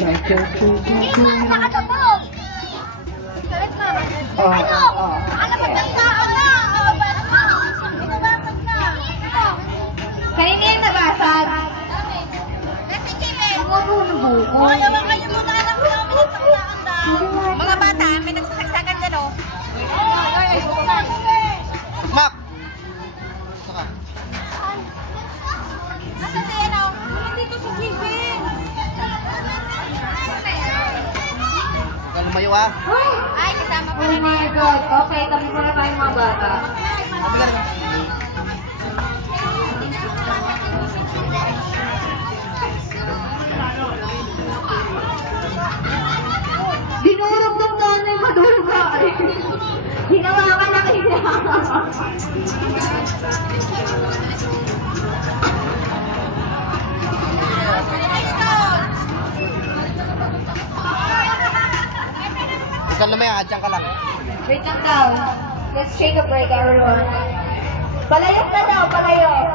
Nakatapos! Ano? Alamat ng tao na! Binabasag ka! Kanina yung nabasag? Kasi Jimmy! Ang buko. Ayaw kayo muna anak ko yung pinagpagdaan. Mga bata, may nagsasagsagan dyan o. Mak! Saka. Nasaan si ano? Hindi ko si Jimmy. Huwag lumayo ah. Ay, kasama pa Oh my God. Okay, tabi mo na tayo mga bata. Sabi ka rin. Dinurog ng tanay maduga. Ginawa ka na kaya. Huwag kang lumayo, dyan ka lang. Wait lang daw. Let's take a break, everyone. Palayok na daw, palayok.